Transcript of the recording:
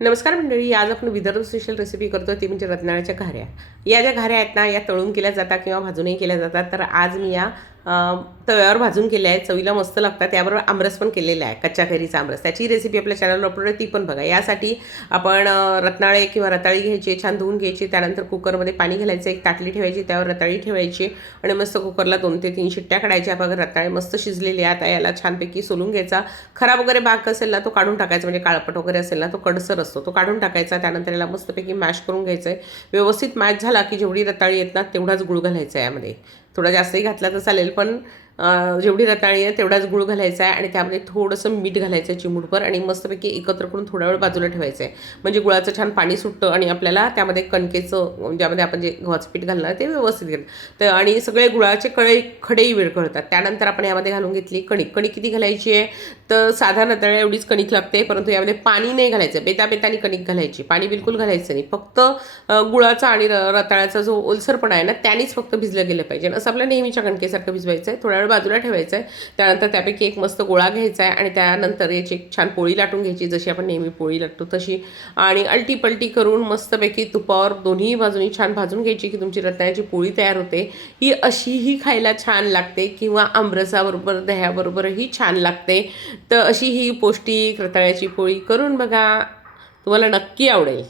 नमस्कार मंडळी. आज आपण विदर्भ स्पेशल रेसिपी करतो ती म्हणजे रताळ्याच्या घाऱ्या. या ज्या घाऱ्या आहेत ना, या तळून केल्या जातात किंवा भाजूनही केल्या जातात. तर आज मी या तव्यावर भाजून केल्या आहेत. चवीला मस्त लागतात. त्याबरोबर आमरस पण केलेला आहे, कच्च्या कैरीचा आमरस. त्याची रेसिपी आपल्या चॅनलवर अपलोड आहे, ती पण बघा. यासाठी आपण रताळे किंवा रताळी घ्यायची, छान धुवून घ्यायची. त्यानंतर कुकरमध्ये पाणी घालायचं, एक ताटली ठेवायची, त्यावर रताळी ठेवायची आणि मस्त कुकरला 2 ते 3 शिट्ट्या काढायच्या. बघा रताळे मस्त शिजलेले आहेत. आता याला छानपैकी सोलून घ्यायचा. खराब वगैरे भाग असेल ना, तो काढून टाकायचा. म्हणजे काळपट वगैरे असेल ना, तो कडसर असतो, तो काढून टाकायचा. त्यानंतर याला मस्तपैकी मॅश करून घ्यायचं आहे. व्यवस्थित मॅश झाला की जेवढी रताळी आहेत ना, तेवढाच गूळ घालायचा आहे यामध्ये. थोडा जास्तही घातला तर चालेल, पण जेवढी रताळी आहे तेवढाच गूळ घालायचा आहे आणि त्यामध्ये थोडंसं मीठ घालायचं आहे चिमूटभर आणि मस्तपैकी एकत्र करून थोडा वेळ बाजूला ठेवायचं आहे. म्हणजे गुळाचं छान पाणी सुटतं आणि आपल्याला त्यामध्ये कणकेचं, ज्यामध्ये आपण जे गव्हाचं पीठ घालणार ते व्यवस्थित घेतं. तर आणि सगळे गुळाचे खडेही विरघळतात. त्यानंतर आपण यामध्ये घालून घेतली कणिक. कणिक किती घालायची आहे तर साधारण रताळ्या एवढीच कणिक लागते, परंतु यामध्ये पाणी नाही घालायचं. बेताबेतानी कणिक घालायची, पाणी बिलकुल घालायचं नाही. फक्त गुळाचा आणि रताळ्याचा जो ओलसरपणा आहे ना, त्यानेच फक्त भिजलं गेलं पाहिजे. असं आपल्या नेहमीच्या कणकेसारखं भिजवायचं आहे. थोड्या वेळ बाजूला ठेवायचं आहे. त्यानंतर त्यापैकी एक मस्त गोळा घ्यायचा आहे आणि त्यानंतर याची एक छान पोळी लाटून घ्यायची, जशी आपण नेहमी पोळी लाटतो तशी. आणि अलटी करून मस्तपैकी तुपावर दोन्ही बाजूनी छान भाजून घ्यायची की तुमची रताळ्याची पोळी तयार होते. ही अशीही खायला छान लागते किंवा आमरसाबरोबर दह्याबरोबरही छान लागते. तर अशी ही पौष्टिक रताळ्याची पोळी करून बघा, तुम्हाला नक्की आवडेल.